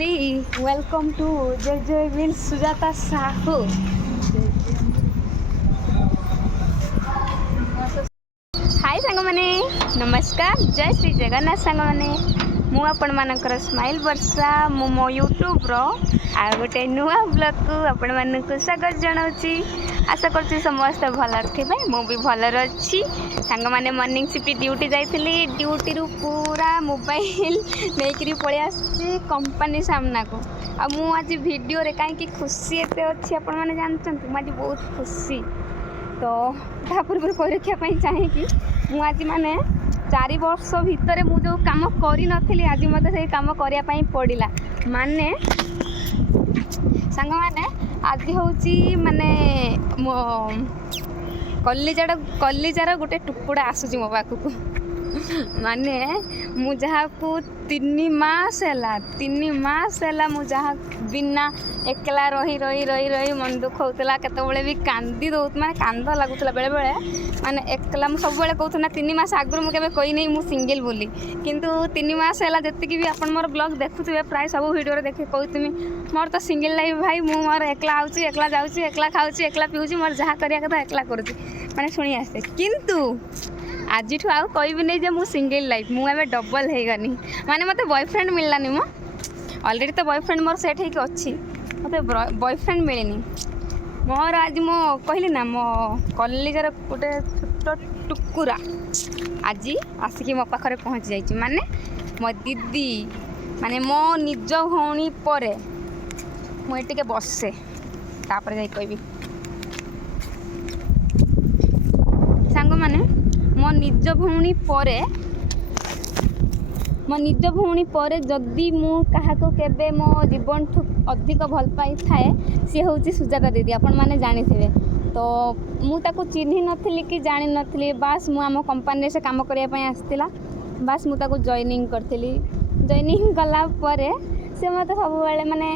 Welcome to जय जय will Sujata Sahu. हाय सांग माने नमस्कार जय श्री जगन्नाथ सांग माने मु आपण मानकर स्माइल वर्षा मो यूट्यूब रो आ गोटे नुआ ब्लॉग को आपण मानक स्वागत जनाऊँगी। आशा करছি समस्त भल थे मु भी भलर अच्छी। सांग माने मॉर्निंग शिफ्ट ड्यूटी जाइली ड्यूटी रु पूरा मोबाइल नहीं पलि आसी कंपनी सामना को आ मु आज वीडियो रे कहीं खुशी एते अच्छी आपण माने जानछंती मु आज बहुत खुशी। तो ता पूर्व कहि रखिया चाहे कि मु आज माने 4 वर्ष भितर मु जो काम करी नथिली आज मते से काम करिया पई पड़िला। माने सांग माने आज होची माने मो कलिजार गोटे टुकुड़ा आसूची मो पाखक माने मु जहाँ को 3 मास है मु जहाँ बिना एकला रही रही रही रही मन दुख होता केतबले भी कांदी दो माने कांद लगुला बेले बेले माने एकला मु सब बेले कहूना 3 मास आगु मुझे कही नहीं मु सिंगल बोली किंतु 3 मास है जी भी आप मोर ब्लॉग देखुए प्राय सब वीडियो देखे कहती मोर तो सिंगल लाइफ भाई मु मोर एकला आउची एकला जाऊँगी एकला खाऊँ एकला पीऊँ मोर जहाँ करिया कथा एकला करुँची माने शुणी आसे किंतु आज आउ कहबी नहीं जे मु सिंगल लाइफ मुझे डबल हो गनी माने मते बॉयफ्रेंड मिललानी मो ऑलरेडी तो बॉयफ्रेंड मोर सेट होके अच्छी मते बॉयफ्रेंड मिलनी मोर आज मो कहली ना मो कॉलेजर गोटे छोट टुकुरा आज आसिकी मो पाखरे पहुँच जाइए माने मो दीदी माने मो निज भौणी परे मुझे टिके बसे तापर जाई कहबी सांग माने मो निज भौणी परे जदि मु काहाको केबे मो जीवन ठु अधिक भल पाई थाए सी होची सुजाता दीदी आपण माने जानी थिबे। तो मु ताको चिन्ही नथिली कि जानी नथिली बास मु आम कंपनी से काम करिया पई आस्तिला बास मु ताको जॉइनिंग करथिली जॉइनिंग कला परे से मते सब बेले माने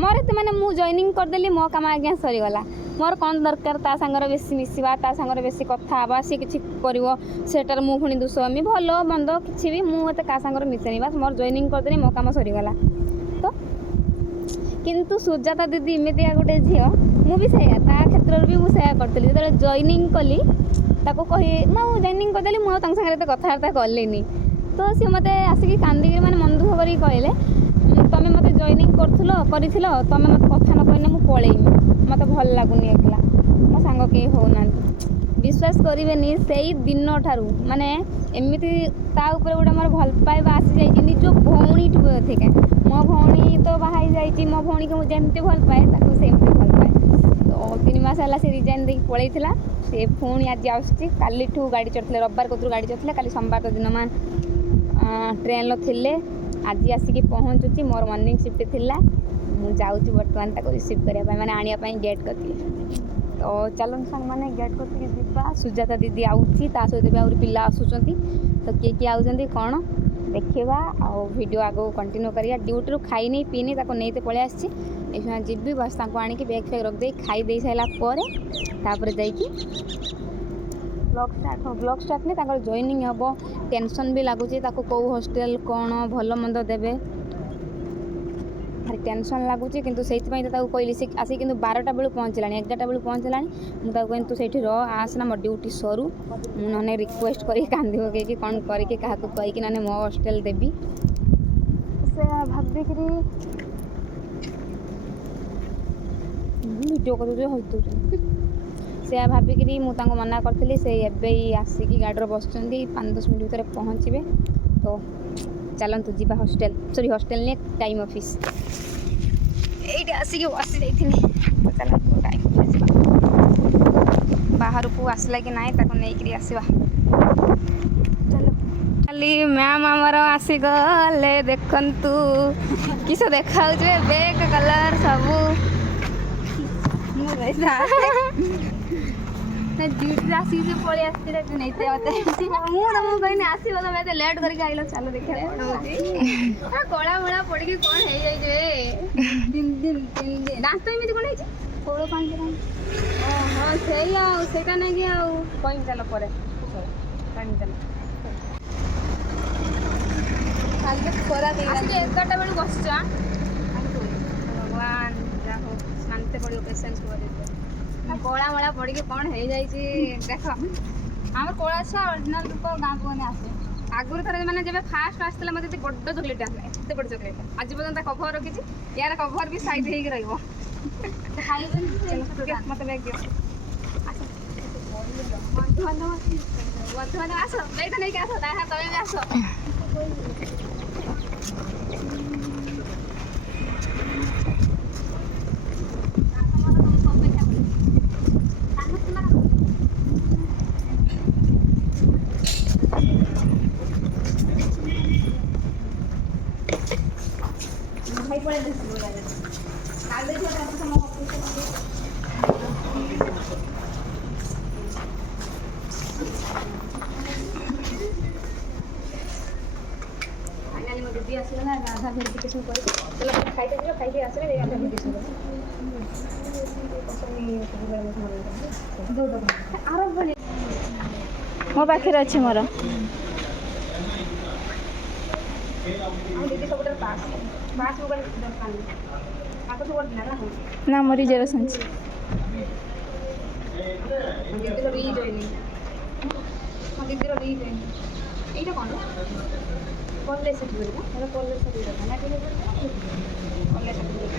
मोर तो माने मु जॉइनिंग करदेली मो काम आज्ञा सरीगला मोर कौन दरकार ता सांगर बेसी मिसवा ता सांगर बेसी कथा हवा सी किछि करिवो सेटर मु पुणी दुष्मी भल मंद किछि भी मु एते का सांगर मिसेनी बस मोर जॉइनिंग करदेली मो काम सरीगला। तो किंतु सुजाता दीदी इमितिया गोटे झियो मु भी सेया ता क्षेत्र भी मु सेया करतली जेतले जॉइनिंग कली ताको कहि मु जॉइनिंग करदेली मु तांग सांगर एते कथार्ता करलेनी। तो सी मते आसिकी कांदी माने मन दुख करी कहले तमें मत जॉइनिंग करथिलो तमें मत कथा न कहने मु पळेइमी मत भल लागुनी एकला मो सांग के होना विश्वास करेनि से दिन ठारू माने एमिति ता ऊपर गोटे मोर भल पाइबा आसी जाइए निज भौणी ठू अधिका मो भौणी तो बाहाई जाइए मो भौणी को जेमती भल पाए ताको सेमती भल पाए। तो 3 मास है सी रिजाइन दे पळेइथिला से पुणी आज आउछि काली ठू गाड़ी चढ़थिले रविवार को गाड़ी चढ़थिले काली सोमवार तो दिन मान ट्रेन लो थिले आज आसिकी पहुँचुची मोर मॉर्निंग शिफ्ट थिला मु जाऊँगी बर्तमान ताको रिसीव करने माने आनिया पई गेट करती। तो चलन संग माने गेट करती जीवा सुजाता दीदी आउची ता सहित भी आउरी पिला आसुचंती तो किए आउचंती कौन देखा आ वीडियो आगो कंटिन्यू करिया ड्यूटी रू खाई नहीं पीनी ताको नहीं पलि आसी ए जीवी बस ताको आनिकी बैग फैग रख दे खाई दे साइला परे तापर जाइकी ब्लॉग स्टार्ट नहीं ताकर जॉइनिंग हम टेंशन भी लगुच कौ हॉस्टेल कौन भल मंद देवे भारी टेंशन लगुच किंतु से कहली से आसिक 12टा बेलू पहुँचला 11टा बेलू पहुँचला मुझे कही तू से आसना मो ड्यूटी सरू मुझे रिक्वेस्ट कर कांदी पकई कौन करके क्या कहीकि ना मो हॉस्टेल देवी से भाविक वीडियो कर से भाविकी मुझे मना करी से एवं आसिकी गाड़ी बस 5-10 मिनट भर पहुँचे। तो चलतु जी हॉस्टेल सॉरी हॉस्टेल नहीं टाइम ऑफिस ये आसिक बसी जाइए चलतु टाइम ऑफिस बाहर को आसला कि ना नहीं आसवा चलो खाली मैम आमर आसीगले देखु किस देखा बैग कलर सबू ड्यूटी आसिक से पलि आसते नहीं मुझे कहनी आसो तुम लेट करके आइल चलो देखा कला मला पड़ी कौन हो जाए 3 दिन दांत एमती कौन है कोड़ पानी हाँ से नहीं कि कहीं चल पर ଖରା ଆସିକି 11ଟା ବେଳୁ ବସିଛ ଭଗବାନ ଯାହା ହଉ ଶାନ୍ତି ପଡ଼ିବ ପେସେନ୍ସ କରିବେ କଳା ମଳା ପଡ଼ିକି କ'ଣ ହେଇଯାଇଛି ଦେଖ ଆମର କଳା ଛୁଆ ଅରିଜିନାଲ ରୂପ ଗାଁକୁ ମାନେ ଆସେ ଆଗରୁ ଥରେ ମାନେ ଯେବେ ଫାଷ୍ଟ ଆସିଥିଲା ମୋତେ ଏତେ ବଡ଼ ଚକୋଲେଟ୍ ଆସିଲା ଏତେ ବଡ଼ ଚକୋଲେଟ୍ ଆଜି ପର୍ଯ୍ୟନ୍ତ କଭର ରଖିଛି ୟାର କଭର ବି ସାଇଡ୍ ହେଇକି ରହିବ ମୋତେ ବ୍ୟାଗ୍ ଦିଅ ବନ୍ଧୁବାନ୍ଧବ ଆସ ବ୍ୟାଗ୍ ତ ନେଇକି ଆସ ତମେ ବି ଆସ ଭାଇ ପଳେଇ କାଲି फाइनाली मो दीदी आसला ना आधा भेरिफिकेशन कर चलो खाइते दियो खाइते आसले आधा भेरिफिकेशन कर मो पाखे अच्छे मोर दीदी सब पास पास मोबाइल दरकार ना मोर रिजर्वेशन दीदी रीजॉइनिंग दीदी रीजॉइनिंग এইটা কোন কলেজ সার্টিফিকেট এটা কলেজ সার্টিফিকেট না ঠিক আছে কলেজ সার্টিফিকেট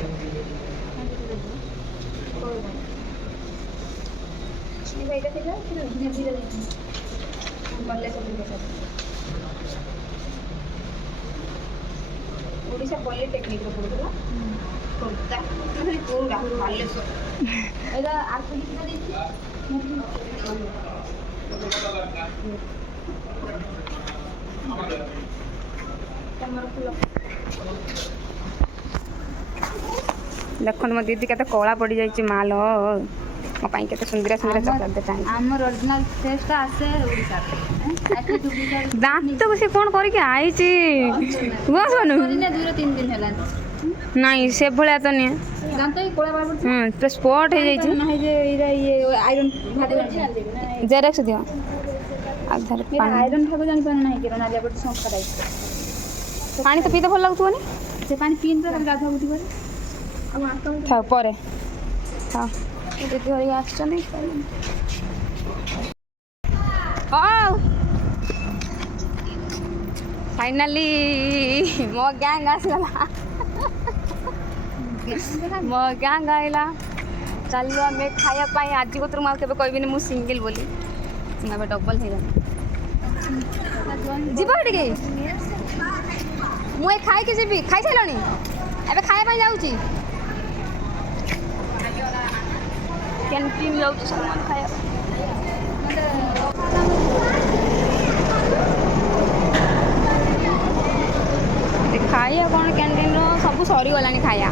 এই এইটা ঠিক আছে না ধীরে ধীরে কলেজ সার্টিফিকেট ওড়িশা পলিটেকনিক রে পড়ুলা কোনটা মানে কোনটা বালেশ্বর এটা আর কোন দিকে দিছি देखो मो दीदी केते कला पड़ जाइए माल मो पाई केते सुंदर सुंदर चॉकलेट देता हमर ओरिजिनल टेस्ट आसे ओडिसा दांत तो से कोन करी के आई छी बस बनु ने 2-3 दिन हला नहीं से भलिया तो नहीं दांत ही कोला बार तो स्पॉट है जाई छी नहीं जे ये आयरन भाग जेरेक्स दियो आधार आयरन भाग जानि पान नहीं के नालिया बट संखा दाई पानी तो पीते भल लगतु ने से पानी पीन तो गाधा बुटी करे था परे हाँ दीदी हरी आछनी फाइनली मो गैंग आसला मो गैंग आइला चलो आम खाया पाई आज को तुम के कहबी मु सिंगल बोली डबल हो जीव मुझे खाई के जी खाई सारे एवं खाया जाऊँगी कैंटीन जाऊँ सामान खाया खाया कौन कैंटीन सब सरीगला खाया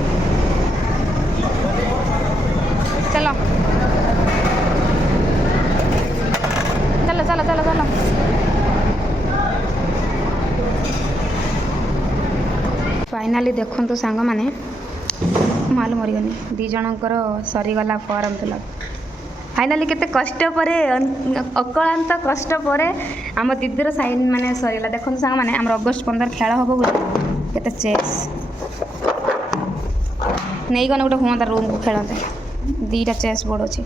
चलो चलो चलो चलो चलो फाइनाली देखु तो सांग मैंने माल मरीगनी दी जनकर सरीगला फॉर्म फिलअप फाइनाली केते कष्ट परे अकलांत कष्ट परे आम दीदीर साइन माने सरीगला देखु सांग मैंने आम अगस्ट 15 खेल हम बोली केते चेस नहीं गने गोटे हुआ रूम को खेलते दीटा चेस बोर्ड अच्छी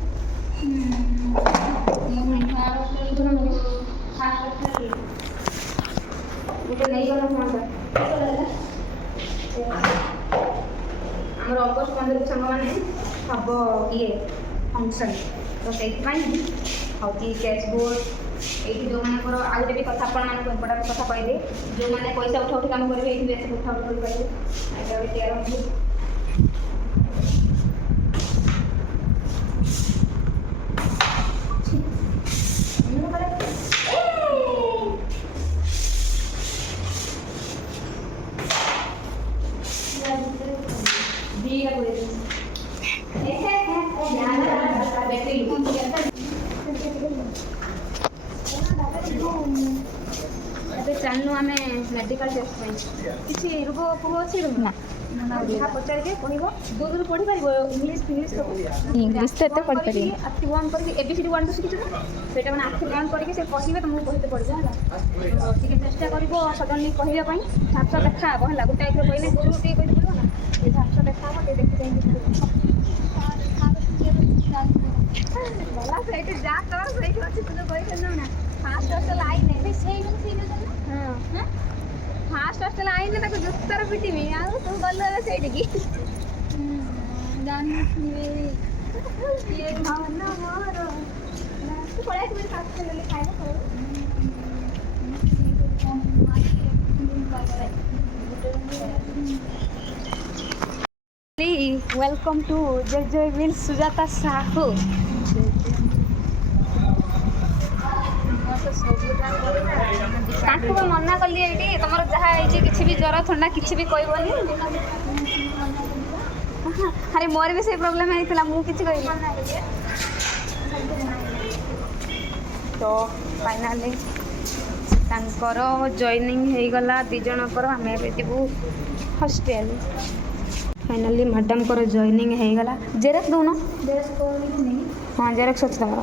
आमर अगस्ट 15 सांग मैंने हम ये फंक्शन तो से हूँ चेस बोर्ड ये जो मानकर आउ भी कथा आपंट कथा कहदे जो मैंने पैसा उठा उठी कम करेंगे ये बेस उठा उठी करेंगे चलू आम ମେଡ଼ିକାଲ ଟେଷ୍ଟ ପାଇଁ କିଛି ରୋଗ ଫୋଗ ଅଛି ନା ଯାହା ପଚାରିବେ କହିବ ଦୂରରୁ ପଢ଼ିପାରିବ ଇଂଲିଶ ଫିଂଲିଶ ସବୁ ଇଂଲିଶ ତ ଏତେ ପଢ଼ିପାରିବି ଆଖି ବନ୍ଦ କରିକି ABCD 1 2 ଶିଖିଛୁ ନା ସେଇଟା ମାନେ ଆଖି ବନ୍ଦ କରିକି ସେ କହିବେ ତମକୁ କହିତେ ପଡ଼ିବ ହେଲା ଟିକେ ଚେଷ୍ଟା କରିବ ସଡନଲି କହିବା ପାଇଁ ସାତଶହ ଦେଖା ହେବ ହେଲା ଗୋଟେ ଆଇଥିରେ କହିଲେ ଜୋର ଟିକେ କହିତେ ପଡ଼ିବ ନା ଏ ସାତଶହ ଦେଖା ହେବ ଟିକେ ଦେଖି ଯାଇକି ଗଲା ସେଇଠି ଯା ତୋର ସେଇଠି ଅଛି ତୁ କହିପାରିବୁ ନା ଫାଷ୍ଟ ହଷ୍ଟେଲ ଆଇନେ ସେଇ ହଁ ଫାଷ୍ଟ ହଷ୍ଟେଲ ଆଇନେ ତାକୁ ଜୁତାର ପିଟିବି ଆଉ ତୁ ଗଲୁ ଏବେ ସେଇଠିକି ଜାଣିନଥିବେ କିଏ ଭାବନା ମୋର ତୁ ପଳେଇ ଆସିବୁ ଫାଷ୍ଟ ହଷ୍ଟେଲ ଖାଇବା welcome to Jai mill Sujata Sahu ତାଙ୍କୁ ମନା କଲି ଏଇଠି ତମର ଯାହା ହେଇଛି କିଛି ବି ଜ୍ୱର ଥଣ୍ଡା କିଛି ବି କହିବନି ଆରେ ମୋର ବି ସେଇ ପ୍ରୋବ୍ଲେମ୍ ହେଇଥିଲା ମୁଁ କିଛି କହିବି ତ ଫାଇନାଲି ତାଙ୍କର ଜଏନିଂ ହେଇଗଲା 2 ଜଣଙ୍କର ଆମେ ଏବେ ଯିବୁ ହଷ୍ଟେଲ ଫାଇନାଲି ମ୍ୟାଡ଼ାମଙ୍କର ଜଏନିଂ ହେଇଗଲା ଜେରକ୍ସ ଦେଉନ ହଁ ଜେରକ୍ସ ଅଛି ତମର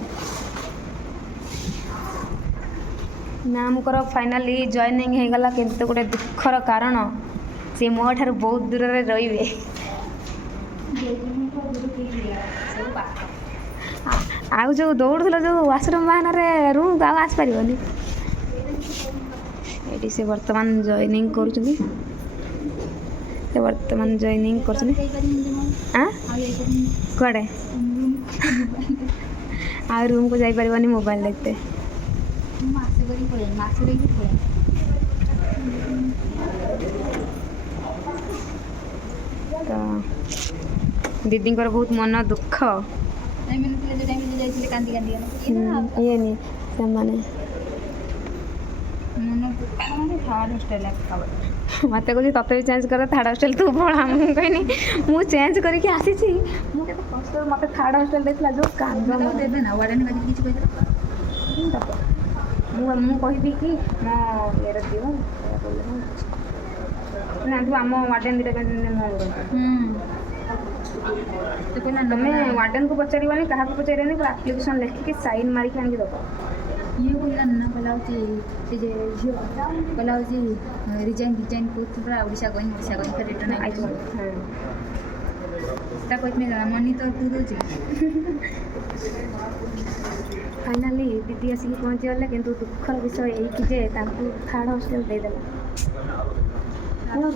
ମ୍ୟାମ୍ଙ୍କର ଫାଇନାଲି ଜଏନିଂ ହେଇଗଲା କିନ୍ତୁ ଗୋଟେ ଦୁଃଖର କାରଣ ସେ ମୋ ଠାରୁ ବହୁତ ଦୂରରେ ରହିବେ ଆଉ ଯେଉଁ ଦୌଡ଼ୁଥିଲ ଯେଉଁ ୱାସରୁମ୍ ବାହାନରେ ରୁମ୍କୁ ଆଉ ଆସିପାରିବନି ଏଇଠି ସେ ବର୍ତ୍ତମାନ ଜଏନିଂ କରୁଛନ୍ତି କୁଆଡ଼େ ଆଉ ରୁମ୍କୁ ଯାଇପାରିବନି ମୋବାଇଲ ଦେଖତେ ତ ଦିଦିଙ୍କର ବହୁତ ମନ ଦୁଃଖ ଇଏନି ସେମାନେ ମୋତେ କହୁଛି ତତେ ବି ଚେଞ୍ଜ କର ଥାର୍ଡ଼ ହଷ୍ଟେଲ ତୁ ପଳା ମୁଁ କହିନି ମୁଁ ଚେଞ୍ଜ କରିକି ଆସିଛି ମୁଁ କେତେ କଷ୍ଟ ମୋତେ ଥାର୍ଡ଼ ହଷ୍ଟେଲ ଦେଇଥିଲା ଯେଉଁ କାନ୍ଦ ଦେବେ ନା କିଛି ମୁଁ କହିବି କି ମୋ ଇଏର ଦିଅ ନା ତୁ ଆମ ୱାର୍ଡ଼େନ୍ ଦୁଇଟା ତମେ ୱାର୍ଡ଼େନ୍କୁ ପଚାରିବନି କାହାକୁ ପଚାରିବନି ପୁରା ଆପ୍ଲିକେସନ୍ ଲେଖିକି ସାଇନ୍ ମାରିକି ଆଣିକି ଦେବ ଇଏ କହିଲା ନା କହିଲା ହେଉଛି ସେ ଯେ ଝିଅ କହିଲା ହେଉଛି ରିଜାଇନ୍ କରୁଛୁ ପୁରା ଓଡ଼ିଶା କହିନି ଫେର୍ ରିଟର୍ନ ଆଇଛୁ ତା କହିଥିନି ଜଣା ମନି ତ ତୁ ଦେଉଛି ଫାଇନାଲି ଦିଦି ଆସିକି ପହଞ୍ଚିଗଲେ କିନ୍ତୁ ଦୁଃଖର ବିଷୟ ଏଇକି ଯେ ତାଙ୍କୁ ଥାର୍ଡ଼ ହଷ୍ଟେଲ ଦେଇଦେଲା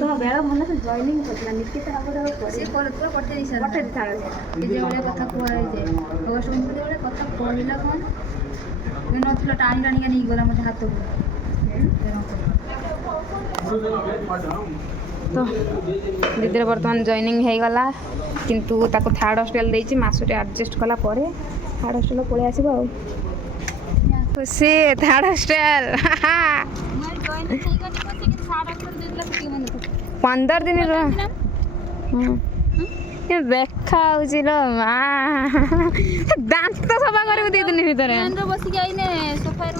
ତମ ବେଳ ଭଲ ସେ ଜଏନିଂ କରିଥିଲା ନିଶ୍ଚିତ ଭାବରେ ସେ ପଠେଇ ଦେଇଥାନ୍ତେ ଯେଭଳିଆ କଥା କୁହାଯାଇଛି ଅଗଷ୍ଟ ଯେଭଳିଆ କଥା କହିଲା କ'ଣ ନଥିଲା ଟାଣି ଟାଣିକା ନେଇକି ଗଲା ମୋତେ ହାତକୁ ତ ଦିଦିର ବର୍ତ୍ତମାନ ଜଏନିଂ ହେଇଗଲା କିନ୍ତୁ ତାକୁ ଥାର୍ଡ଼ ହଷ୍ଟେଲ ଦେଇଛି ମାସଟେ ଆଡ଼ଜଷ୍ଟ କଲା ପରେ ଥାର୍ଡ଼ ହଷ୍ଟେଲ ପଳେଇ ଆସିବ ଆଉ ଖୁସି ଥାର୍ଡ଼ ହଷ୍ଟେଲ 15 ଦିନ ଦେଖା ହେଉଛି ଲୋ ମା ଦାନ୍ତ ସଫା କରିବୁ 2 ଦିନ ଭିତରେ ବସିକି ଆଇନେ ସଫାରେ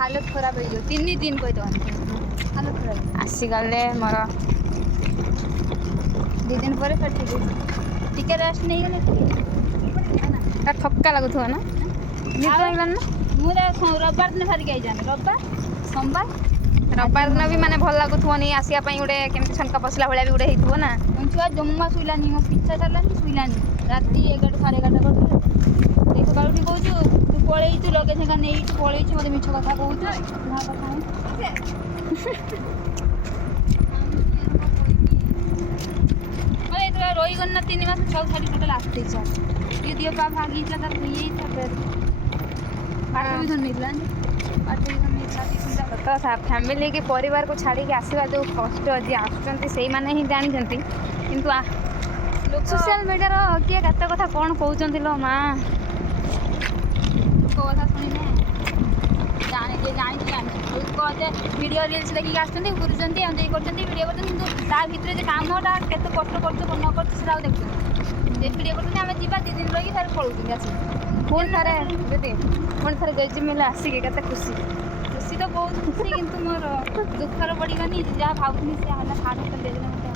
ହାଲତ ଖରାପ ହେଇଯିବ 3 ଦିନ କହିଦେବା ହାଲତ ଖରାପ ଆସିଗଲେ ମୋର 2 ଦିନ ପରେ ଫେର୍ ଠିକ୍ ଟିକେ ରେଷ୍ଟ ନେଇଗଲେ ଥକା ଲାଗୁଥିବ ନା ନିଦ ହେଇଗଲାଣି ନା ମୁଁ ରବିବାର ଦିନ ବାହାରିକି ଆଇଯାନ୍ତି ରବିବାର ସୋମବାର ରବିବାର ଦିନ ବି ମାନେ ଭଲ ଲାଗୁଥିବନି ଆସିବା ପାଇଁ ଗୋଟେ କେମିତି ଛନକା ପଶିଲା ଭଳିଆ ବି ଗୋଟେ ହେଇଥିବ ନା ଛୁଆ ଜମା ଶୋଇଲାନି ମୋ ପିଛା ଛାଡ଼ିଲାନି ଶୋଇଲାନି ରାତି 11 ସାଢ଼େ 11 କରିଦେଲେ ଦେଖ କାଳୁଠି କହୁଛୁ ତୁ ପଳେଇଛୁ ଲଗେଜ ହେଙ୍କା ନେଇଛୁ ପଳେଇଛୁ ମୋତେ ମିଛ କଥା କହୁଛୁ ଯାହା କଥା ଏଇଟା ରହିଗଲି ନା 3 ମାସ ଛୁଆକୁ ଛାଡ଼ି ଟୋଟାଲ୍ ଆସିତେ ଇଚ୍ଛା ଇଏ ଦିଅ ପା ଭାଗିଥିଲା ତାର ଇଏ ହେଇଥିଲା ପାଠ ବି ଧରି ନେଇଥିଲା ପାଠ ବି ଧରି ନେଇଥିଲା ସତ କଥା ଫ୍ୟାମିଲି କି ପରିବାରକୁ ଛାଡ଼ିକି ଆସିବା ଯେଉଁ କଷ୍ଟ ଯିଏ ଆସୁଛନ୍ତି ସେଇମାନେ ହିଁ ଜାଣିଛନ୍ତି କିନ୍ତୁ ସୋସିଆଲ ମିଡ଼ିଆର କିଏ କେତେ କଥା କ'ଣ କହୁଛନ୍ତି ଲୋ ମା ଲୋକ କଥା ଶୁଣିଲେ ଜାଣିଛି କହତେ ଭିଡ଼ିଓ ରିଲ୍ସ ଦେଖିକି ଆସୁଛନ୍ତି ଘୁରୁଛନ୍ତି ଏନ୍ଜୟ କରୁଛନ୍ତି ଭିଡ଼ିଓ କରୁଛନ୍ତି କିନ୍ତୁ ତା ଭିତରେ ଯେ କାମଟା କେତେ କଷ୍ଟ କରୁଛୁ ନ କରୁଛୁ ସେଟା ଆଉ ଦେଖୁଛନ୍ତି ଯେ ଭିଡ଼ିଓ କରୁଛନ୍ତି ଆମେ ଯିବା 2 ଦିନ ରହିକି ଫେର୍ ପଳଉଛନ୍ତି ଆସିକି ପୁଣି ଥରେ ଜେଜି ମିଲ୍ ଆସିକି କେତେ ଖୁସି ଖୁସି ତ ବହୁତ ଖୁସି କିନ୍ତୁ ମୋର ଦୁଃଖରେ ପଡ଼ିଗନି ଯାହା ଭାବୁଥିଲି ସେ ହେଲା ଥାର୍ଡ଼ ହଷ୍ଟେଲ ଦେଇଦେଲେ ମୋତେ।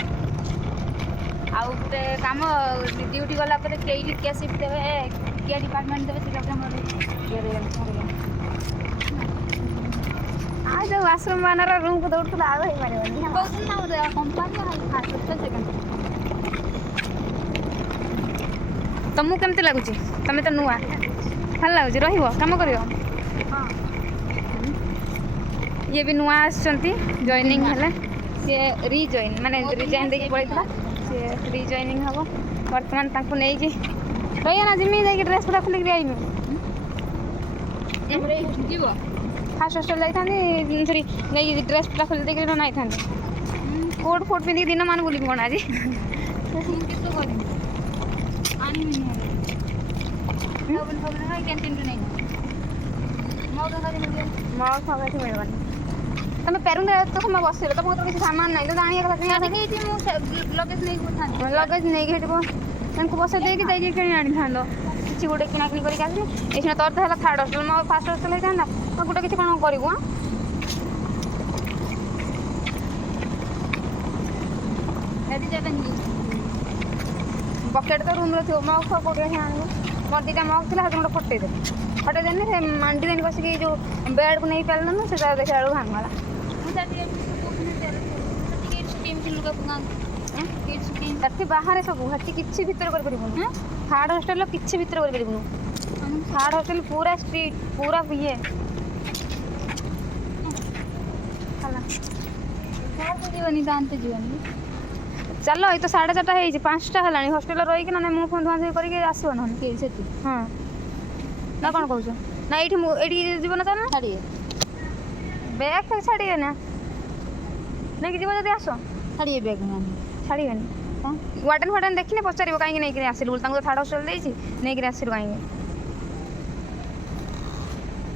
ଆଉ ଗୋଟେ କାମ ଡ୍ୟୁଟି ଗଲା ପରେ କେଇଠି କିଏ ସିଫ୍ଟ ଦେବେ କିଏ ଡିପାର୍ଟମେଣ୍ଟ ଦେବେ ସେଇଟା ଗୋଟେ ମୋର ଆଉ ଯୋଉ ୱାସରୁମ୍ ମାନର ରୁମ୍କୁ ଦୌଡ଼ୁଥିଲା ଆଉ ହେଇପାରିବନି। କହୁଥିଲି ନା ଗୋଟେ କମ୍ପାନୀ ଫାର୍ଷ୍ଟ ହଷ୍ଟେଲ ସେକେଣ୍ଡ। ତମକୁ କେମିତି ଲାଗୁଛି? ତମେ ତ ନୂଆ, ଭଲ ଲାଗୁଛି? ରହିବ, କାମ କରିବ? ହଁ ଇଏ ବି ନୂଆ ଆସିଛନ୍ତି, ଜଏନିଂ ହେଲେ। ସିଏ ରିଜଏନ୍ ମାନେ ରିଜାଇନ୍ ଦେଇକି ପଳେଇଥିଲା, ସିଏ ରିଜଏନିଂ ହେବ। ବର୍ତ୍ତମାନ ତାଙ୍କୁ ନେଇକି ରହିବ ନା ଜିମି ଯାଇକି ଡ୍ରେସ୍ ପଟା ଖୋଲିକି ଆଇମି। ଯିବ ଫାର୍ଷ୍ଟ ହଷ୍ଟେଲ ଯାଇଥାନ୍ତି, ସରି ନେଇକି ଡ୍ରେସ୍ ପଟା ଖୋଲି ଦେଇକି ନ ଆଇଥାନ୍ତି। କୋଟ୍ ଫୋଟ୍ ପିନ୍ଧିକି ଦିନ ମାନ ବୁଲିବି କ'ଣ ଆଜି? ମୁଁ କିଛି କରିନି ଆଣିବିନି କ୍ୟାଣ୍ଟିନ୍ରୁ ନେଇ ମୋ ଏଠି ମିଳିବନି। ତମେ ପେରୁଣ୍ଡ ଏତେ ସମୟ ବସିବ, ତମ କତିରେ କିଛି ସାମାନ ନାହିଁ, ତ ଆଣିବା କଥା ଏଇଠି ମୁଁ ଲଗେଜ ନେଇକି ବୁଝିଥାନ୍ତି। ଲଗେଜ ନେଇକି ସେଠି ତାଙ୍କୁ ବସେଇ ଦେଇକି ଯାଇକି କିଣି ଆଣିଥାନ୍ତ। କିଛି ଗୋଟେ କିଣାକିଣି କରିକି ଆସିଲି। ଏଇନା ତୋର ତ ହେଲା ଥାର୍ଡ଼ ହଷ୍ଟେଲ, ମୋ ଫାର୍ଷ୍ଟ ହଷ୍ଟେଲ ହେଇଥାନ୍ତା ଗୋଟେ କିଛି କ'ଣ କରିବୁ? ଯଦି ଦେବେନି ବକେଟ୍ ତ ରୁମ୍ରେ ଥିବ, ମଗ ଫଗ କୋଉଠି ଆଣିବୁ? ମୋର ଦୁଇଟା ମଗ ଥିଲା, ସେଠି ଗୋଟେ ଫଟେଇଦେଲି। ଫଟେଇଦେଲି ସେ ମାଣ୍ଡିଦେନି ବସିକି ଯେଉଁ ବେଡ଼୍କୁ ନେଇ ପାରିଲୁନୁ, ସେଟା ଦେଖିଲା ବେଳକୁ ଭାଙ୍ଗିଗଲା। ସେଠି ବାହାରେ ସବୁ, ସେଠି କିଛି ଭିତରେ କରିପାରିବୁନି। ଥାର୍ଡ଼ ହଷ୍ଟେଲର କିଛି ଭିତରେ କରିପାରିବୁନି। ଥାର୍ଡ଼ ହଷ୍ଟେଲ ପୁରା ଷ୍ଟ୍ରିଟ୍, ପୁରା ଇଏ ହେଲା। ଯିବନି ଦାନ୍ତ ଯିବନି। ଚାଲ, ଏଇ ତ 4:30 ହେଇଛି, 5ଟା ହେଲାଣି। ହଷ୍ଟେଲରେ ରହିକି ନହେଲେ ମୁଁ ଫୋନ୍ ଧୁଆଧୁଇ କରିକି ଆସିବ ନହେଲେ ସେଠି। ହଁ ନା କ'ଣ କହୁଛ? ନା ଏଇଠି ଏଇଠି ଯିବ ନା ଚାଲ ଛାଡ଼ିବେ ବ୍ୟାଗ୍ ଫ୍ୟାଗ୍ ଛାଡ଼ିବେ ନା, ନେଇକି ଯିବ ଯଦି ଆସ। ଛାଡ଼ିବେ ବ୍ୟାଗ୍ ଛାଡ଼ିବେନି। ୱାର୍ଡେନ୍ ଫାର୍ଡେନ୍ ଦେଖିଲେ ପଚାରିବ କାହିଁକି ନେଇକିରି ଆସିଲୁ ବୋଲି। ତାଙ୍କୁ ତ ଥାର୍ଡ଼ ହଷ୍ଟେଲ ଦେଇଛି, ନେଇକିରି ଆସିଲୁ କାହିଁକି?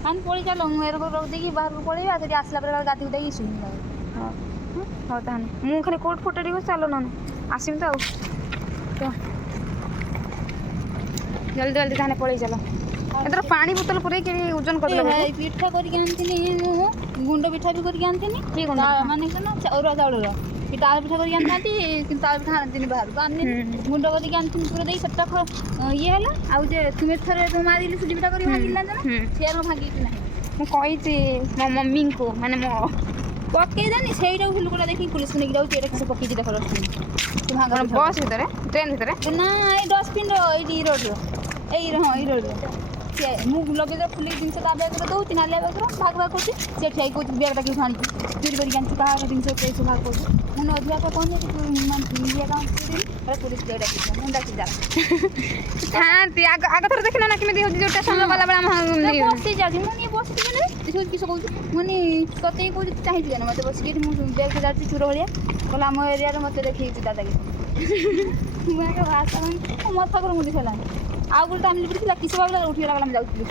କାହିଁକି ପଳେଇ ଚାଲ, ମୁଁ ଏରକ ରଖିଦେଇକି ବାହାରକୁ ପଳେଇବା, ସେଠି ଆସିଲା ପରେ ଗାଧୋଇ ଦେଇକି ଶୁଣି ହଉ ହଉ ତାହେଲେ ମୁଁ ଖାଲି କୋଟ୍ ଫୋଟ ଟିକେ ଚାଲ ନହେଲେ ଆସିବି ତ ଆଉ। ତ ଜଲ୍ଦି ଜଲ୍ଦି ତାହେଲେ ପଳେଇ ଚାଲ। ଏଥର ପାଣି ବୋତଲ ପୁରେଇକି ଓଜନ କରିଦେବ। ପିଠା କରିକି ଆଣିଥିଲି ମୁଁ, ଗୁଣ୍ଡ ପିଠା ବି କରିକି ଆଣିଥିଲି। କି ଗୁଣ୍ଡ? ମାନେ କ'ଣ ଅରୁଆ ଚାଉଳର ତାଳ ପିଠା କରିକି ଆଣିଥାନ୍ତି, କିନ୍ତୁ ତାଳ ପିଠା ଆଣିଥିଲି ବାହାରକୁ ଆଣିନି। ଗୁଣ୍ଡ କରିକି ଆଣିଥିଲି ପୁରା ଦେଇ ସେଟା ଇଏ ହେଲା। ଆଉ ଯେ ତୁମେ ଥରେ ମାରିଲି ସୁଜି ପିଠା କରି ଭାଙ୍ଗିଲା ନା, ସିଏ ଭାଙ୍ଗିକି ନାହିଁ। ମୁଁ କହିଛି ମୋ ମମିଙ୍କୁ, ମାନେ ମୋ ପକେଇଦେନି, ସେଇଟାକୁ ଫୁଲକୁଟା ଦେଖିକି ପୁଲିସକୁ ନେଇକି ଯାଉଛି। ଏଇଟା କିଛି ପକେଇଛି ଦେଖ ଡଷ୍ଟବିନ୍। ବସ୍ ଭିତରେ, ଟ୍ରେନ୍ ଭିତରେ ନା, ଏଇ ଡଷ୍ଟବିନ୍ର ଏଇଠି ରୋଡ଼ର, ଏଇ ହଁ ଏଇ ରୋଡ଼ର। ସିଏ ମୁଁ ଲଗେଜ ଫୁଲେଇ ଜିନିଷ ତା ବ୍ୟାଗ୍ରେ ଦେଉଛି, ନାଲିଆ ବ୍ୟାଗ୍ର ଭାଗ ଭାଗ କରୁଛି। ସେ ଠିଆଇ କହୁଛି ବ୍ୟାଗ୍ଟା କେଉଁଠୁ ଆଣିଛି, ଚୋରି କରିକି ଆଣିଛି, କାହାର ଜିନିଷ କେଉଁଠୁ ଭାଗ କରୁଛି। ମୁଁ ଅଧିକା କହୁନି ଇଏ କାମ ପୁଲିସ ଡାକିଛି, ମୁଁ ଡାକି ଯା ଥାଆନ୍ତି। ଆଗ ଥର ଦେଖିନ ନା କେମିତି ହେଉଛି, ଯେଉଁ ଷ୍ଟେସନ୍ରେ ଗଲାବେଳେ ଆମ ବସି ଯାଉଛି। ମୁଁ ନିଏ ବସିଛି ନା କିସ କହୁଛି, ମୁଁ ତତେ କହୁଛି ତୁ ଚାହିଁଛି ନା ମୋତେ ବସିକି ଏଠି ମୁଁ ବ୍ୟାଗ୍ ଯାଉଛି ଚୁର ଭଳିଆ। କହିଲା ଆମ ଏରିଆରେ ମୋତେ ଦେଖେଇଛି ଦାଦାଗିରି। ମୁଁ ଆଗ ଭାଷା ମୋ ଥାକରୁ ମୁଣ୍ଡି ସାରିଲାଣି। ଆଉ ଗୋଟେ ଟାଇମ୍ ଥିଲା କିସ ଭାବିଲା ଉଠିଗଲା, ଗଲା ମୁଁ ଯାଉଥିଲି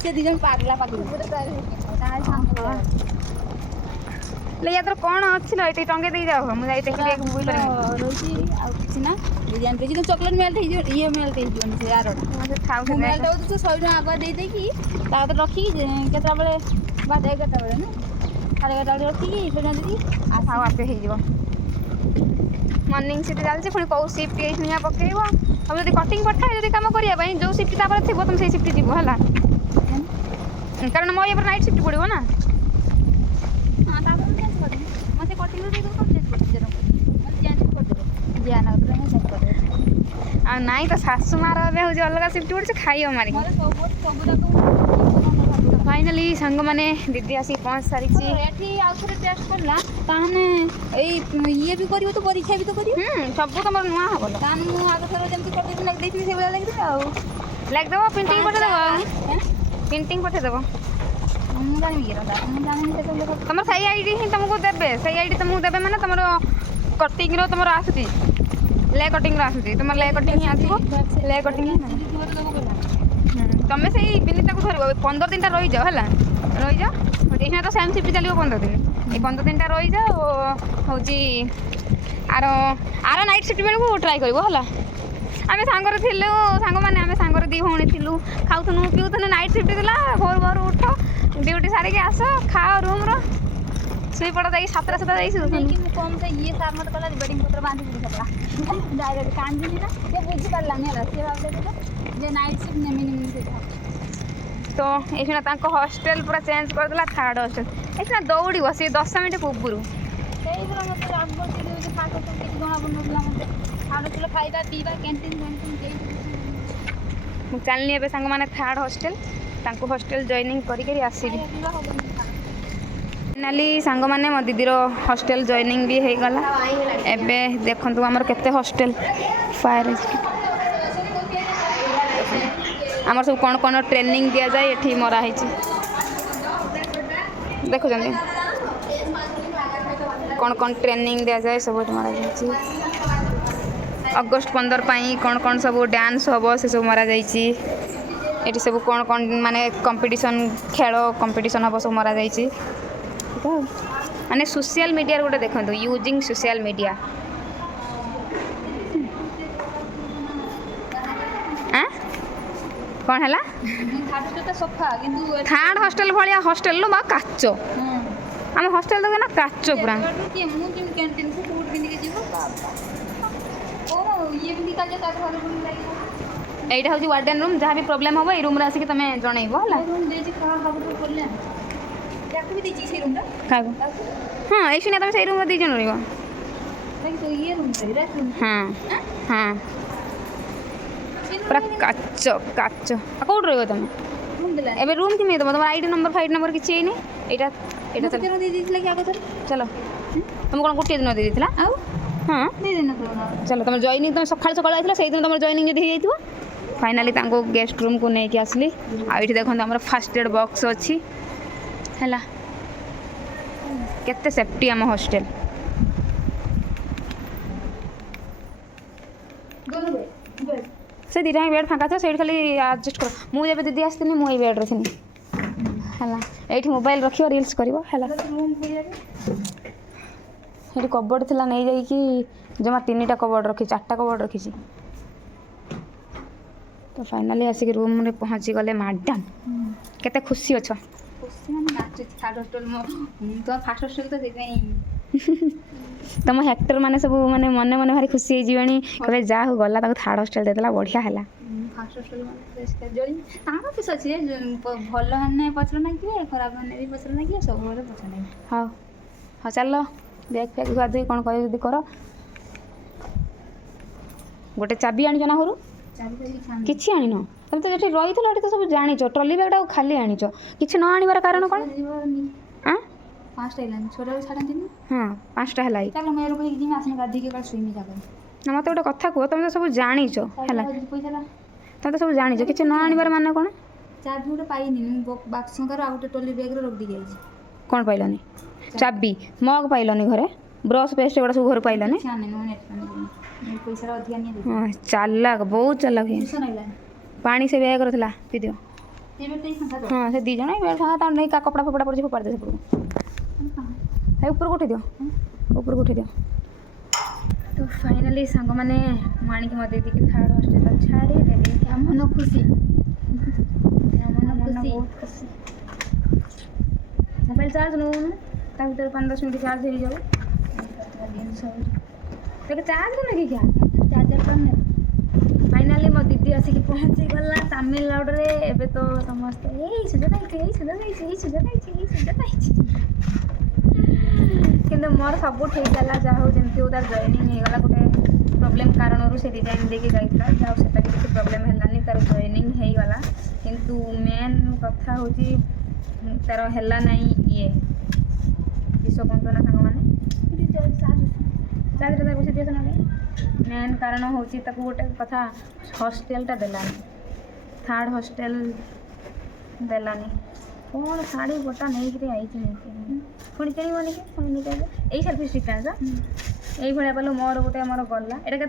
ସେ ଦୁଇ ଜଣ ପାଗଲା ପାଗଲା। ଏଥର କ'ଣ ଅଛି ନା ଏଠି ଟଙ୍ଗେଇ ଦେଇ ଯାଅ, ମୁଁ ଯାଇ ଦେଖି ରହିଛି। ଆଉ କିଛି ନା ବିରିୟାନୀ ଦେଇଛି, କିନ୍ତୁ ଚକୋଲେଟ୍ ମେଲ୍ଟ ହେଇଯିବ, ଇଏ ମେଲ୍ଟ ହେଇଯିବନି ସେ ଆରଟା। ମୁଁ ମେଲ୍ଟ ହେଉଛି ତୁ 100 ଟଙ୍କା ଆଗୁଆ ଦେଇକି ତା କତିରେ ରଖିକି କେତେଟା ବେଳେ ବା 11ଟା ବେଳେ ନା 11:30 ବେଳେ ରଖିକି 100 ଟଙ୍କା ଦେଇକି ଆଉ ଆପେ ହେଇଯିବ। ମର୍ଣ୍ଣିଂ ସିଫ୍ଟ ଚାଲିଛି, ପୁଣି କେଉଁ ସିଫ୍ଟ ଏଇଠି ପକେଇବ। ଆଉ ଯଦି କଟିଂ ପଠାଏ ଯଦି କାମ କରିବା ପାଇଁ, ଯେଉଁ ସିଫ୍ଟ ତାପରେ ଥିବ ତୁମେ ସେଇ ସିଫ୍ଟ ଯିବ ହେଲା। କାରଣ ମୋ ଉପରେ ନାଇଟ୍ ସିଫ୍ଟ ପଡ଼ିବ ନା। ହଁ ତାପରେ ମୁଁ ଚେଞ୍ଜ କରିଦେବି, ମୋତେ କଟିଂରୁ ଦେଇଦେବୁ, ସବୁ ଚେଞ୍ଜ କରିଦେବି, ମୋତେ ଚେଞ୍ଜ କରିଦେବେ ଯିଆ ନା ମୁଁ ଚେଞ୍ଜ କରିଦେବି। ଆଉ ନାଇଁ ତ ଶାଶୁ ମାର ଏବେ ହେଉଛି ଅଲଗା ସିଫ୍ଟ ପଡ଼ିଛି, ଖାଇବ ମାରିକି। ଫାଇନାଲି ସାଙ୍ଗମାନେ ଦିଦି ଆସିକି ପହଞ୍ଚି ସାରିଛି। ଏଠି ଆଉ ଥରେ ଟେଷ୍ଟ କଲା ତାହେଲେ ଏଇ ଇଏ ବି କରିବ, ତ ପରୀକ୍ଷା ବି ତ କରିବ। ସବୁ ତମର ନୂଆ ହବ। ତାହେଲେ ମୁଁ ଆଗ ଥର ଯେମିତି କରିଦେଇଥିଲି ଲାଗି ଦେଇଥିଲି ସେଇଭଳିଆ ଲାଗିଥିଲା ଆଉ ଲାଗିଦେବ। Printing ପଠେଇଦେବ, printing ପଠେଇଦେବ। ମୁଁ ଜାଣିବି କି ମୁଁ ଜାଣିନି କେତେବେଳେ ତମର ସେଇ ଆଇଡି ହିଁ ତମକୁ ଦେବେ, ସେଇ ଆଇଡି ତମକୁ ଦେବେ ମାନେ ତମର କଟିଂର ତମର ଆସୁଛି, ଲେ କଟିଂର ଆସୁଛି, ତମର ଲେ କଟିଂ ହିଁ ଆସିବ। ଲେ କଟିଂ ହିଁ ତମେ ସେଇ ବିନିତାକୁ ଧରିବ। 15 ଦିନଟା ରହିଯାଅ ହେଲା, ରହିଯାଅ। ଏଇନା ତ ସେମ୍ ସିଫ୍ଟ ଚାଲିବ 15 ଦିନ। ଏଇ 15 ଦିନଟା ରହିଯାଅ, ହେଉଛି ଆର ନାଇଟ୍ ସିଫ୍ଟ ବେଳକୁ ଟ୍ରାଏ କରିବ ହେଲା। ଆମେ ସାଙ୍ଗରେ ଥିଲୁ, ସାଙ୍ଗମାନେ ଆମେ ସାଙ୍ଗରେ 2 ଭଉଣୀ ଥିଲୁ, ଖାଉଥିଲୁ ପିଉଥିଲୁ। ନାଇଟ୍ ସିଫ୍ଟ ଥିଲା, ଭୋରୁ ଭୋରୁ ଉଠ, ड्यूटी सारिक आस खाओ रूम शुईपड़ जाए सातटा सुधा नहीं कि कम से ये सार मत कला बेडिंग पत्र बांधी दी सपड़ा डायरेक्ट कांदी ना ये बुझी पारलानी है से भाबले जे नाइट शिफ्ट नेमिनी से तो ये हॉस्टेल पूरा चेंज करदेला थर्ड हॉस्टेल ये दौड़ सी 10 मिनट पूर्व कई थोड़ा मत राग बोलती जो फाटो तो किसी जणा बनला मते फाटो चलो खाइबा पीबा कैंटीन कैंटीन चलनी ए सांग मैंने थर्ड हॉस्टेल हॉस्टेल जॉइनिंग करी आसबि फाइनाली सांग मैंने मो दीदीर हॉस्टेल जॉइनिंग भी हो गला एबे देखंतु हमर केते हॉस्टेल फायर आमर सब कौन कौन ट्रेनिंग दि जाए ये मरा देखु कौन कौन ट्रेनिंग दि जाए सब मरा अगस्ट 15 पाई कौन कौन सब डांस हम से सब मरा ये सब कौन कौन माने कंपटीशन खेल कंपटीशन हम सब मरा माने सोशल मीडिया गोटे देखो यूजिंग सोशल मीडिया कौन है थर्ड हॉस्टेल भाया हॉस्टेल बा काच आम हॉस्टेल देखे ना काच पूरा यहाँ हूँ वार्डन रूम जहाँ भी प्रोब्लेम हम ये रूम आसिक तुम जनइब हाँ ये तुम से रूम दीज रही हाँ हाँ पूरा काच काच कौट रही तुम एबे रूम कि तुम तुम आईडी नंबर फाइट नंबर किसी यहाँ चलो तुम कौन गोटे दिन दे हाँ चलो तुम जॉइनिंग तुम सकाल सकाल आई से दिन तुम जॉइनिंग जब हो फाइनाली गेस्ट रूम को लेकिन आसली आईटी देखते आम फास्ट एड बॉक्स अच्छी है केते सेफ्टी आम हॉस्टेल से दीटा बेड फाँका था से खाली एडजस्ट कर मुझे दीदी आसती मुझे बेड्रे थी है ये मोबाइल रख रिल्स कर कबोर्ड थी नहीं जाइए जमा 3टा कबोर्ड रखी 4टा कबोर्ड रखी तो फाइनाली आसिक रूम रे पहुँची गले मैडम केते खुशी अच्छा तुम हेक्टर माने सब माने मन मन भारी खुशी हो जीवानी कहे जा हो गला थर्ड हॉस्टेल देला बढ़िया है फास्ट हॉस्टेल किस अच्छे भल है पचर ना कि खराब है भी पचर ना कि सब पचर हाँ हाँ चल बैग फैग धुआ धुई कौन कह कर गोटे चाबी आनी ना घर कि आन तुम तो जो रही तो सब जान ट्रली बैगटा खाली आनीच कि न आनबार कारण कौन हाँ 5टा छोटा छाड़ती हाँ 5टा है चलो मैं आसने गाधी के शुमी जाकर मत गोटे कथा कह तुम तो सब जानीच है तुम तो सब जानीच कि न आनबार मान कौन चाबी गोटे पाइनि बाक्सकार आउ गोटे ट्रली बैग रखी जाए कौन पाइलनि चाबी मग पाइलनि घरे ब्रश पेस्ट एगुड़ा सब घर पाइलनि चालाक बहुत चालाक पानी से बैग रहा पी दियो हाँ से 2 जन बैग फाँका नहीं का कपड़ा फपड़ा पड़ी फोपाड़ दे ऊपर उठे दियो ऊपर उठे दियो तो फाइनाली सांग मैंने माणिक मत दीदी थर्ड हॉस्टेल छाड़ी देली मन खुशी बहुत खुशी मोबाइल चार्ज नौ भर 5-10 मिनट चार्ज हो जाए चार्ज करना क्या चार्जर करना फाइनाली मो दीदी आसिक पहुँची गला तमिलनाडु रे एबे तो समस्त किंतु मोर सब ठीक है जहाँ जमी तार जॉइनिंग होगा गोटे प्रोब्लेम कारण से रिजाइन देके जाइला जहाँ से किसी प्रोब्लेम है तार जॉइनिंग होगा किंतु मेन कथा हूँ तार है ना ये किस कहते ना सांग मैंने चार्ज बस दिए ना मेन कारण हूँ गोटे कथा हॉस्टेलटा देलानी थर्ड हॉस्टेल देलानी कौन शाढ़ी गोटा नहीं आई पुणी किणवनी यही सेल्फी स्टिक यही भाया बोलो मोर गोटे मोर गला एटा के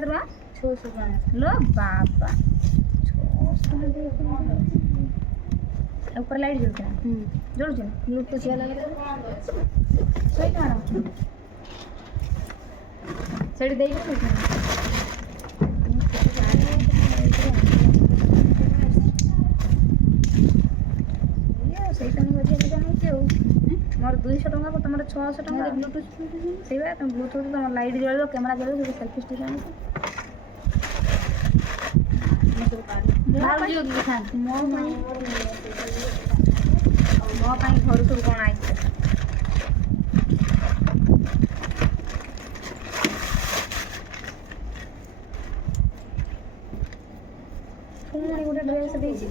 600 लो बाबा 600 ऊपर लाइट जलुचा ब्लूटूथ सेठी दे सही 200 ଟଙ୍କା ତମର 600 ଟଙ୍କା ବ୍ଲୁଟୁଥ ସେଇଭଳିଆ ତମ ବ୍ଲୁଟୁଥ ତମ ଲାଇଟ୍ ଜଳିବ କ୍ୟାମେରା ଜଳିବ ସବୁ ସେଲ୍ଫି ଷ୍ଟିକ୍ ଆଣିଛ ମୋ ପାଇଁ ଘରୁ ସବୁ କ'ଣ ଆଇଛି ପୁଣି ଗୋଟେ ଡ୍ରେସ୍ ଦେଇଛି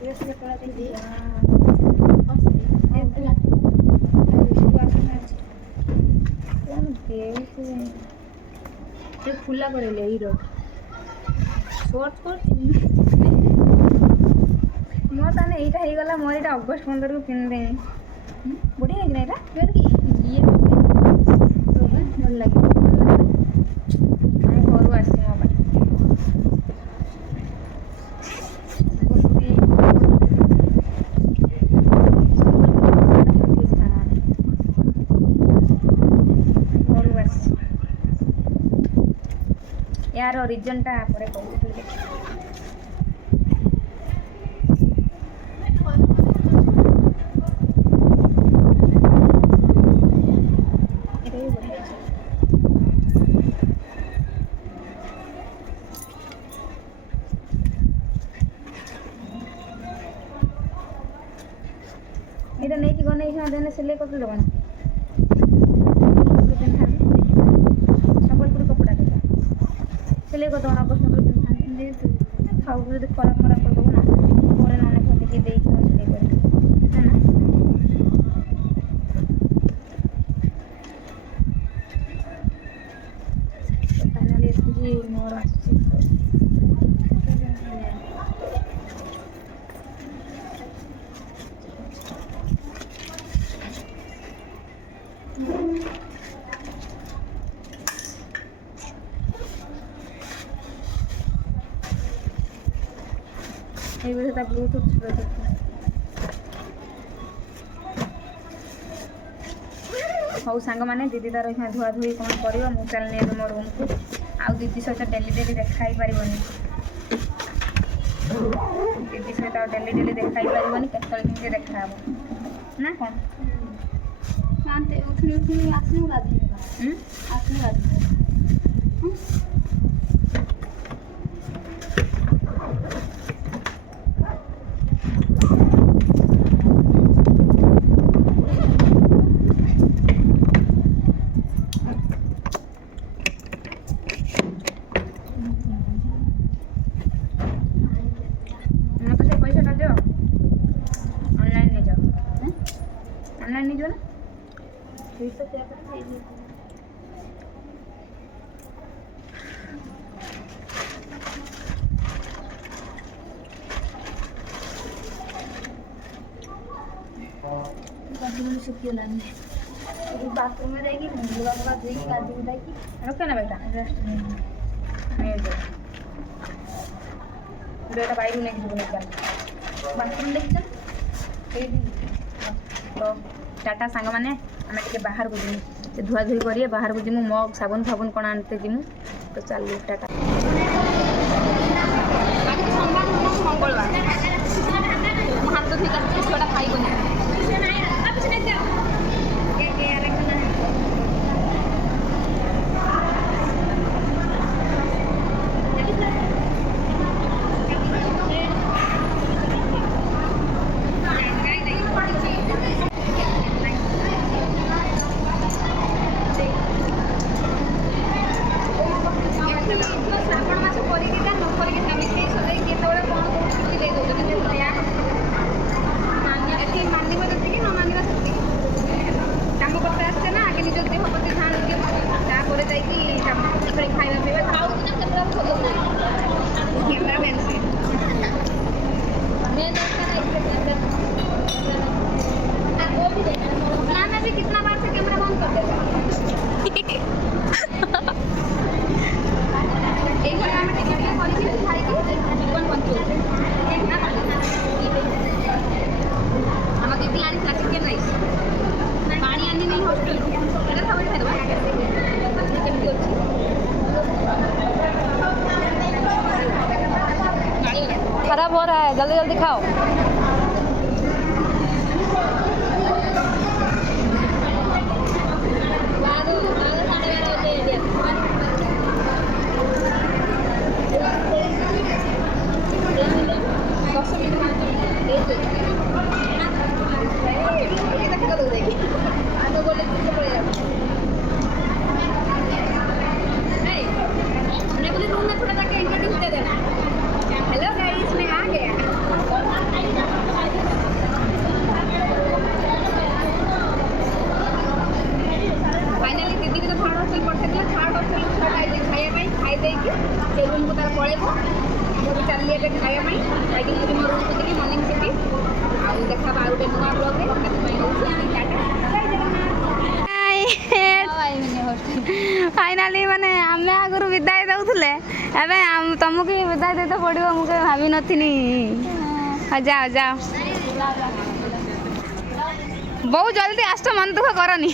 ଡ୍ରେସ୍ ଫୁଲା କରେଇଲେ ହିରୋ ସର୍ଟ କରିଛି ମୋର ତାହେଲେ ଏଇଟା ହେଇଗଲା ମୋର ଏଇଟା ଅଗଷ୍ଟ 15କୁ କିଣିଦେବି ବଢ଼ିଆ ହେଇଛି ନା ଏଇଟା ଇଏ ଭଲ ଲାଗେ ଆମ ଘରୁ ଆସିଛି ମୋ ପାଇଁ यार रिजनटा पर कहूँ ये नहीं कि गने देने सिलाई कर देव ना संबलपुर कपड़ा सिलाई कर देना अगस्ट 15 पिंधा खाऊ जो खराब खराब कर देव ना पर ना भाभी दे सिलाई कर मोर ये ब्लूटूथ हौ सांग मैंने दीदी तार धुआ धुई कौन कर चलनी मो रूम को आउ दीदी सहित डेली डेली देखाई पारबनी दीदी सहित डेली डेली देखाई पारबनी केतल केमती देखा ना कौन ऑनलाइन नहीं जो ना बाथरूम में रहेगी रखे ना बेटा बेटा बाहर नहीं बाथरूम देख तो टाटा सांग मैंने आम टे बाहर को जीमु धुआ धुई करिए बाहर को जीमु मग साबुन फाबुन कौन आनते जीमु तो चलू टाटा मंगलवार हाथ छुआ खाइबन कितना बार से कैमरा बंद कर देगा एक बार हमें टिकट के पॉलिसी दिखाई थी जीवन बंद एक ना हम दीदी आनी था चिकन राइस पानी आनी नहीं हॉस्टल एटा था बोली खाइबा केमती अछि खराब हो रहा है जल्दी जल्दी खाओ फाइनाली माने आमे आगुरु विदाय दउथले एबे तुमको ही विदाय देते पड़िबो मु के भाबी नथिनी जाओ जाओ बहुत जल्दी आस मन दुख करनी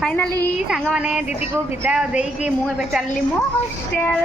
फाइनाली सांग माने दीदी को विदाय देकी मु एबे चलली मो हॉस्टल